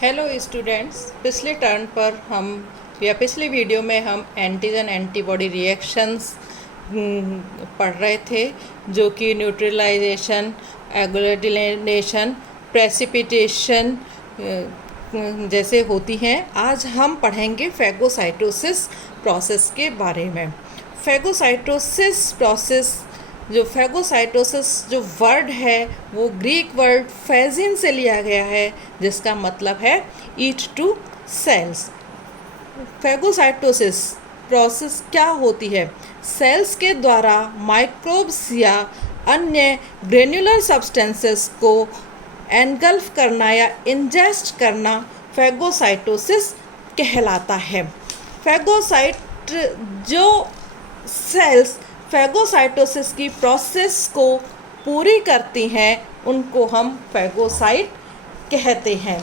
Hello students, पिछले turn पर हम या पिछली वीडियो में हम एंटीजन एंटीबॉडी रिएक्शंस पढ़ रहे थे, जो कि न्यूट्रलाइजेशन, एग्लूटिनेशन, प्रेसिपिटेशन जैसे होती हैं। आज हम पढ़ेंगे फैगोसाइटोसिस प्रोसेस के बारे में। फैगोसाइटोसिस प्रोसेस जो वर्ड है वो ग्रीक वर्ड फैजिन से लिया गया है, जिसका मतलब है ईट टू सेल्स। फैगोसाइटोसिस प्रोसेस क्या होती है? सेल्स के द्वारा माइक्रोब्स या अन्य ग्रेन्युलर सब्सटेंसेस को एनगल्फ करना या इंजेस्ट करना फैगोसाइटोसिस कहलाता है। जो सेल्स फैगोसाइटोसिस की प्रोसेस को पूरी करती हैं उनको हम फैगोसाइट कहते हैं।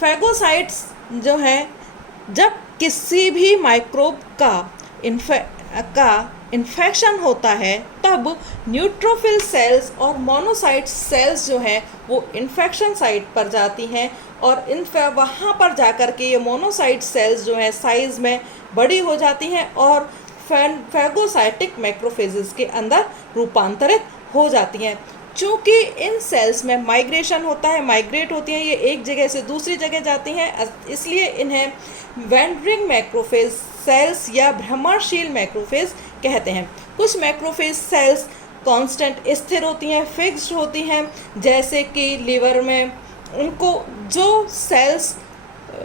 फैगोसाइट्स जो हैं, जब किसी भी माइक्रोब का इन्फेक्शन होता है तब न्यूट्रोफिल सेल्स और मोनोसाइट सेल्स जो हैं वो इन्फेक्शन साइट पर जाती हैं और वहाँ पर जाकर के ये मोनोसाइट सेल्स जो हैं साइज़ में बड़ी हो जाती हैं और फैगोसाइटिक मैक्रोफेजेस के अंदर रूपांतरित हो जाती हैं। चूँकि इन सेल्स में माइग्रेट होती हैं, ये एक जगह से दूसरी जगह जाती हैं, इसलिए इन्हें वैंडरिंग मैक्रोफेज सेल्स या भ्रमणशील मैक्रोफेज कहते हैं। कुछ मैक्रोफेज सेल्स कांस्टेंट स्थिर होती हैं, फिक्स्ड होती हैं, जैसे कि लीवर में उनको जो सेल्स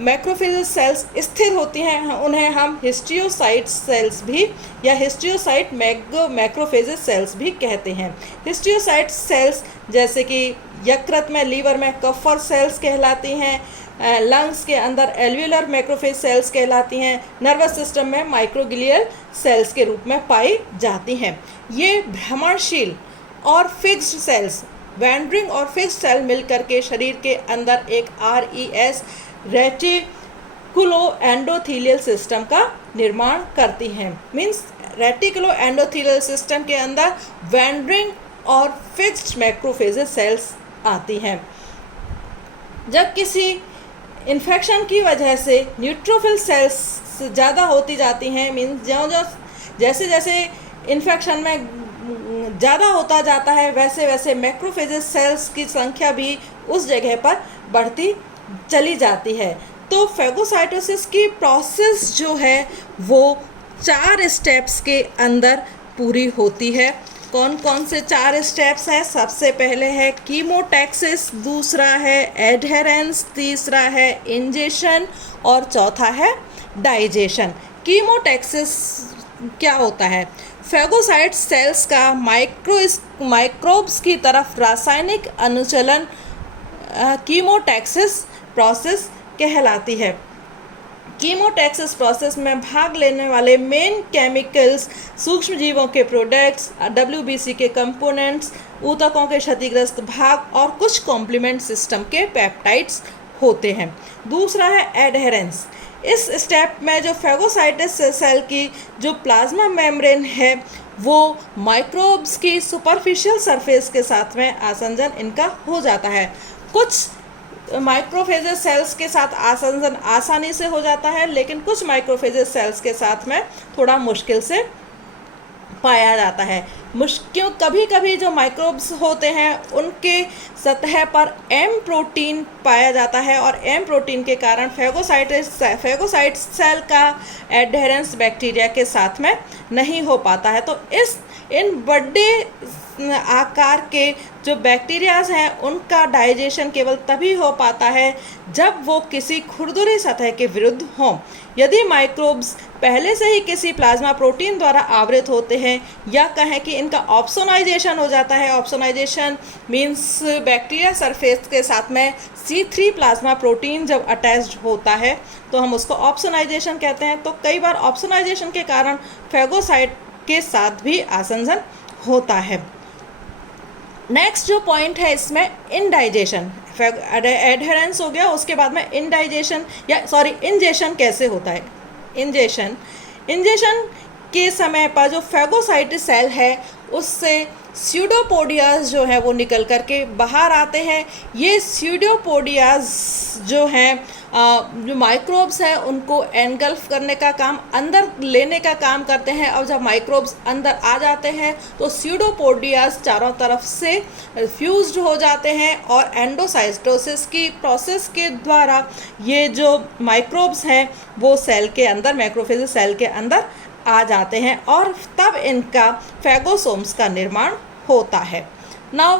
मैक्रोफेज सेल्स स्थिर होती हैं उन्हें हम हिस्टियोसाइट सेल्स भी या हिस्टियोसाइट मैक्रोफेज सेल्स भी कहते हैं। हिस्टियोसाइट सेल्स जैसे कि यकृत में, लीवर में कफर सेल्स कहलाती हैं, लंग्स के अंदर एल्वियोलर मैक्रोफेज सेल्स कहलाती हैं, नर्वस सिस्टम में माइक्रोग्लियल सेल्स के रूप में पाई जाती हैं। ये भ्रमणशील और फिक्स्ड सेल्स, वैंडरिंग और फिक्स्ड सेल मिलकर के शरीर के अंदर एक RES रेटिकुलो एंडोथीलियल सिस्टम का निर्माण करती हैं। मीन्स रेटिकुलो एंडोथीलियल सिस्टम के अंदर वैंडरिंग और फिक्स्ड मैक्रोफेजेस सेल्स आती हैं। जब किसी इन्फेक्शन की वजह से न्यूट्रोफिल सेल्स ज़्यादा होती जाती हैं, मीन्स जैसे जैसे इन्फेक्शन में ज़्यादा होता जाता है वैसे वैसे मैक्रोफेजेस सेल्स की संख्या भी उस जगह पर बढ़ती चली जाती है। तो फैगोसाइटोसिस की प्रोसेस जो है वो 4 स्टेप्स के अंदर पूरी होती है। कौन कौन से 4 स्टेप्स हैं? सबसे पहले है कीमोटैक्सिस, दूसरा है एडहेरेंस, तीसरा है इंजेशन और चौथा है डाइजेशन। कीमोटैक्सिस क्या होता है? फैगोसाइट सेल्स का माइक्रोब्स की तरफ रासायनिक अनुचलन कीमोटैक्सिस प्रोसेस कहलाती है। कीमोटैक्सिस प्रोसेस में भाग लेने वाले मेन केमिकल्स सूक्ष्म जीवों के प्रोडक्ट्स, WBC के कंपोनेंट्स, ऊतकों के क्षतिग्रस्त भाग और कुछ कॉम्प्लीमेंट सिस्टम के पेप्टाइड्स होते हैं। दूसरा है एडहेरेंस। इस स्टेप में जो फैगोसाइटिस सेल की जो प्लाज्मा मेम्ब्रेन है वो माइक्रोब्स की सुपरफिशियल सरफेस के साथ में आसंजन इनका हो जाता है। कुछ माइक्रोफेजेस सेल्स के साथ आसंजन आसानी से हो जाता है, लेकिन कुछ माइक्रोफेजेस सेल्स के साथ में थोड़ा मुश्किल से पाया जाता है। कभी कभी जो माइक्रोब्स होते हैं उनके सतह पर M प्रोटीन पाया जाता है और M प्रोटीन के कारण फैगोसाइट सेल का एडहेरेंस बैक्टीरिया के साथ में नहीं हो पाता है। तो इन बड़े आकार के जो बैक्टीरियाज हैं उनका डाइजेशन केवल तभी हो पाता है जब वो किसी खुरदुरी सतह के विरुद्ध हों। यदि माइक्रोब्स पहले से ही किसी प्लाज्मा प्रोटीन द्वारा आवृत होते हैं या कहें कि इनका ऑप्सोनाइजेशन हो जाता है। ऑप्सोनाइजेशन मीन्स बैक्टीरिया सरफेस के साथ में C3 प्लाज्मा प्रोटीन जब अटैच्ड होता है तो हम उसको ऑप्सोनाइजेशन कहते हैं। तो कई बार ऑप्सोनाइजेशन के कारण फैगोसाइट के साथ भी आसंजन होता है। नेक्स्ट जो पॉइंट है इसमें इंडाइजेशन, एडहेरेंस हो गया, उसके बाद में इंजेशन कैसे होता है? इंजेशन के समय पर जो फैगोसाइट सेल है उससे स्यूडोपोडियाज जो है वो निकल करके बाहर आते हैं। ये स्यूडोपोडियाज जो हैं जो माइक्रोब्स हैं उनको एनगल्फ करने का काम, अंदर लेने का काम करते हैं। और जब माइक्रोब्स अंदर आ जाते हैं तो स्यूडोपोडियाज चारों तरफ से फ्यूज्ड हो जाते हैं और एंडोसाइटोसिस की प्रोसेस के द्वारा ये जो माइक्रोब्स हैं वो सेल के अंदर, मैक्रोफेज सेल के अंदर आ जाते हैं और तब इनका फेगोसोम्स का निर्माण होता है। नाउ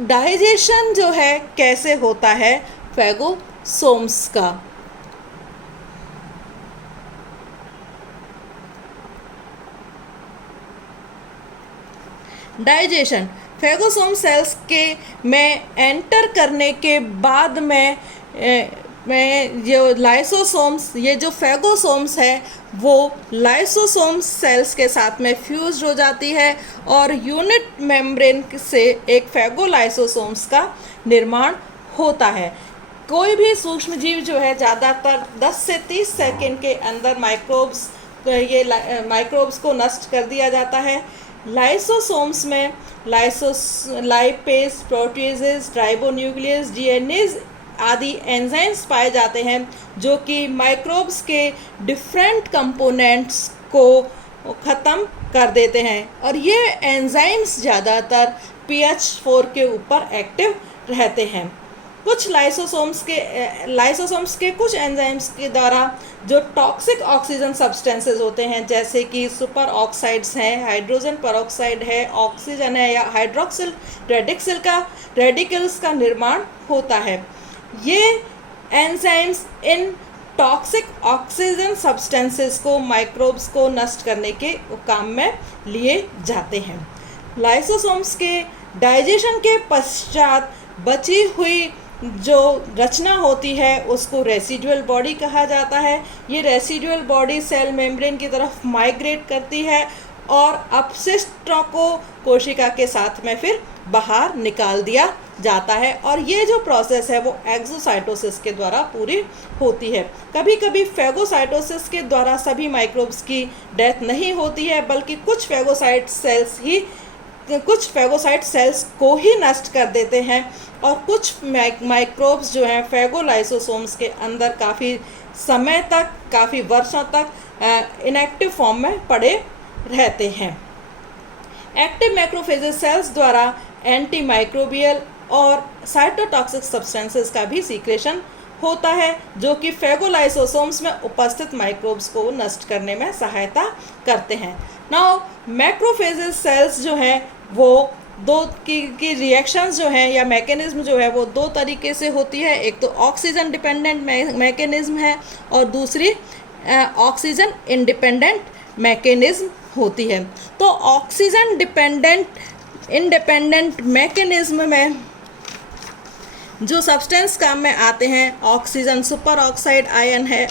डाइजेशन जो है कैसे होता है फेगोसोम्स का। डाइजेशन फेगोसोम सेल्स के में एंटर करने के बाद में जो लाइसोसोम्स, ये जो फेगोसोम्स है वो लाइसोसोम्स सेल्स के साथ में फ्यूज हो जाती है और यूनिट मेम्ब्रेन से एक फेगोलाइसोसोम्स का निर्माण होता है। कोई भी सूक्ष्म जीव जो है ज़्यादातर 10 से 30 सेकंड के अंदर माइक्रोब्स को नष्ट कर दिया जाता है। लाइसोसोम्स में लाइपेज, प्रोटीजेज, राइबोन्यूक्लियस, डीएनएज आदि एंजाइम्स पाए जाते हैं जो कि माइक्रोब्स के डिफरेंट कंपोनेंट्स को ख़त्म कर देते हैं और ये एंजाइम्स ज़्यादातर pH 4 के ऊपर एक्टिव रहते हैं। कुछ लाइसोसोम्स के कुछ एंजाइम्स के द्वारा जो टॉक्सिक ऑक्सीजन सब्सटेंसेस होते हैं जैसे कि सुपर ऑक्साइड्स हैं, हाइड्रोजन परऑक्साइड है, ऑक्सीजन है या हाइड्रोक्सिल रेडिकल्स का निर्माण होता है। ये एंजाइम्स इन टॉक्सिक ऑक्सीजन सब्सटेंसेस को, माइक्रोब्स को नष्ट करने के काम में लिए जाते हैं। लाइसोसोम्स के डाइजेशन के पश्चात बची हुई जो रचना होती है उसको रेसिडुअल बॉडी कहा जाता है। ये रेसिडुअल बॉडी सेल मेम्ब्रेन की तरफ माइग्रेट करती है और अपशिष्टों को कोशिका के साथ में फिर बाहर निकाल दिया जाता है और ये जो प्रोसेस है वो एक्सोसाइटोसिस के द्वारा पूरी होती है। कभी कभी फेगोसाइटोसिस के द्वारा सभी माइक्रोब्स की डेथ नहीं होती है बल्कि कुछ फेगोसाइट सेल्स को ही नष्ट कर देते हैं और कुछ माइक्रोब्स जो हैं फेगोलाइसोसोम्स के अंदर काफ़ी समय तक, काफ़ी वर्षों तक इनएक्टिव फॉर्म में पड़े रहते हैं। एक्टिव मैक्रोफेजेस सेल्स द्वारा एंटी माइक्रोबियल और साइटोटॉक्सिक सब्सटेंसेस का भी सीक्रेशन होता है जो कि फेगोलाइसोसोम्स में उपस्थित माइक्रोब्स को नष्ट करने में सहायता करते हैं। नाउ मैक्रोफेजेस सेल्स जो हैं वो दो की रिएक्शंस जो हैं या मैकेनिज्म जो है वो दो तरीके से होती है। एक तो ऑक्सीजन डिपेंडेंट मैकेनिज्म है और दूसरी ऑक्सीजन इंडिपेंडेंट मैकेनिज्म होती है। तो ऑक्सीजन इंडिपेंडेंट मैकेनिज्म में जो सब्सटेंस काम में आते हैं, ऑक्सीजन सुपर ऑक्साइड आयन है,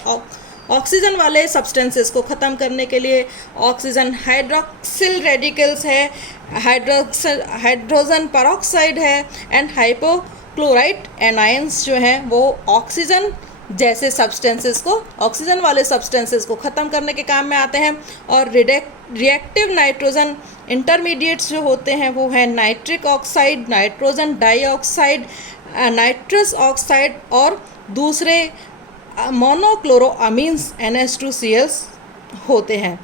ऑक्सीजन वाले सब्सटेंसेस को ख़त्म करने के लिए ऑक्सीजन हाइड्रोक्सिल रेडिकल्स है, हाइड्रोजन परऑक्साइड है एंड हाइपोक्लोराइट एनायंस जो हैं वो ऑक्सीजन जैसे सब्सटेंसेस को, ऑक्सीजन वाले सब्सटेंसेस को ख़त्म करने के काम में आते हैं। और रिएक्टिव नाइट्रोजन इंटरमीडिएट्स जो होते हैं वो है nitric oxide, nitrogen dioxide, nitrous oxide और दूसरे मोनोक्लोरोअमीन्स NH2Cl होते हैं।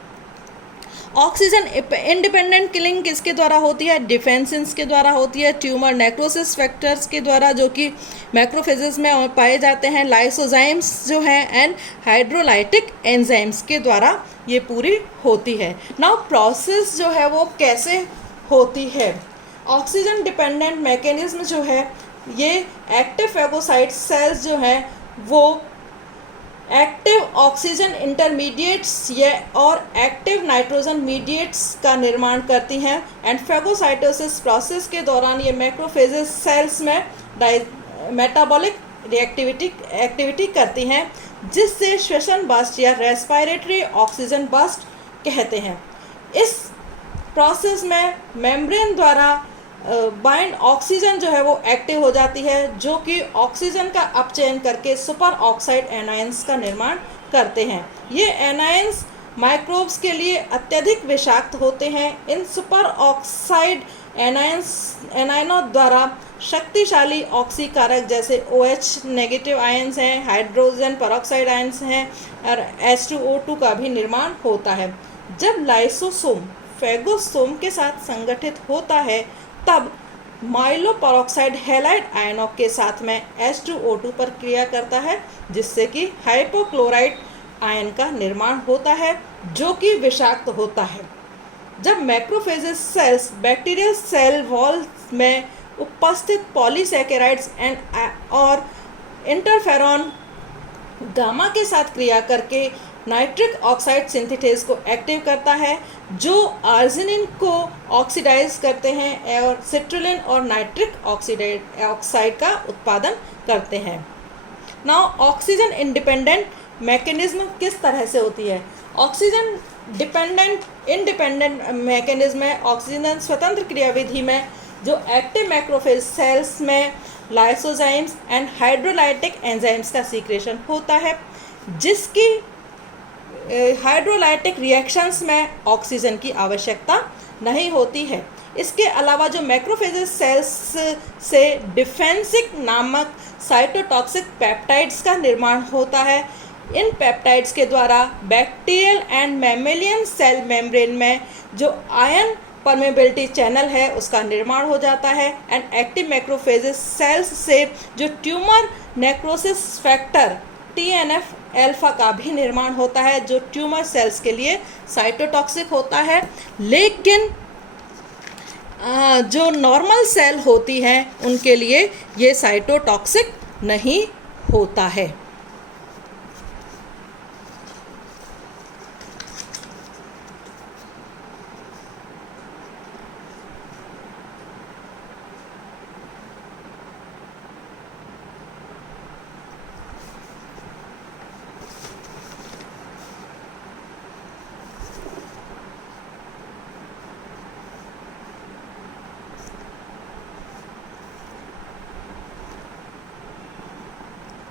ऑक्सीजन इंडिपेंडेंट किलिंग किसके द्वारा होती है? डिफेंसिन्स के द्वारा होती है, ट्यूमर नेक्रोसिस फैक्टर्स के द्वारा जो कि मैक्रोफेजेस में पाए जाते हैं, लाइसोजाइम्स जो हैं एंड हाइड्रोलाइटिक एंजाइम्स के द्वारा ये पूरी होती है। नाउ प्रोसेस जो है वो कैसे होती है? ऑक्सीजन डिपेंडेंट मैकेनिज्म जो है ये एक्टिव फेगोसाइट सेल्स जो हैं वो एक्टिव ऑक्सीजन इंटरमीडिएट्स या और एक्टिव नाइट्रोजन मीडिएट्स का निर्माण करती हैं एंड फेगोसाइटोसिस प्रोसेस के दौरान ये मैक्रोफेजेस सेल्स में मेटाबॉलिक एक्टिविटी करती हैं जिससे श्वसन बस्ट या रेस्पिरेटरी ऑक्सीजन बस्ट कहते हैं। इस प्रोसेस में मेम्ब्रेन द्वारा बाइंड ऑक्सीजन जो है वो एक्टिव हो जाती है जो कि ऑक्सीजन का अपचयन करके सुपर ऑक्साइड एनायंस का निर्माण करते हैं। ये एनायंस माइक्रोब्स के लिए अत्यधिक विषाक्त होते हैं। इन सुपर ऑक्साइड एनायनों द्वारा शक्तिशाली ऑक्सीकारक जैसे OH नेगेटिव आयंस हैं, हाइड्रोजन परऑक्साइड आयंस हैं और H2O2 का भी निर्माण होता है। जब लाइसोसोम फेगोसोम के साथ संगठित होता है तब माइलोपेरोक्साइड हैलाइड आयनों के साथ में H2O2 पर क्रिया करता है, जिससे कि हाइपोक्लोराइट आयन का निर्माण होता है जो कि विषाक्त होता है। जब macrophages cells bacterial cell wall में उपस्थित पॉलीसैकेराइड्स और इंटरफेरॉन गामा के साथ क्रिया करके नाइट्रिक ऑक्साइड सिंथेटेज को एक्टिव करता है, जो आर्जिनिन को ऑक्सीडाइज करते हैं और सिट्रुलिन और नाइट्रिक ऑक्साइड का उत्पादन करते हैं। नाउ ऑक्सीजन इंडिपेंडेंट मैकेनिज्म किस तरह से होती है? ऑक्सीजन इंडिपेंडेंट मैकेनिज्म है। ऑक्सीजन स्वतंत्र क्रियाविधि में जो एक्टिव मैक्रोफेज सेल्स में लाइसोजाइम्स एंड हाइड्रोलाइटिक एंजाइम्स का सीक्रेशन होता है, जिसकी हाइड्रोलाइटिक रिएक्शंस में ऑक्सीजन की आवश्यकता नहीं होती है। इसके अलावा जो मैक्रोफेजेस सेल्स से डिफेंसिक नामक साइटोटॉक्सिक पेप्टाइड्स का निर्माण होता है। इन पेप्टाइड्स के द्वारा bacterial and mammalian cell membrane में जो आयन परमेबिलिटी चैनल है उसका निर्माण हो जाता है। एंड एक्टिव मैक्रोफेजेस सेल्स से जो tumour necrosis factor TNF alpha का भी निर्माण होता है, जो ट्यूमर सेल्स के लिए साइटोटॉक्सिक होता है। लेकिन जो नॉर्मल सेल होती हैं उनके लिए ये साइटोटॉक्सिक नहीं होता है।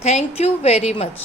Thank you very much.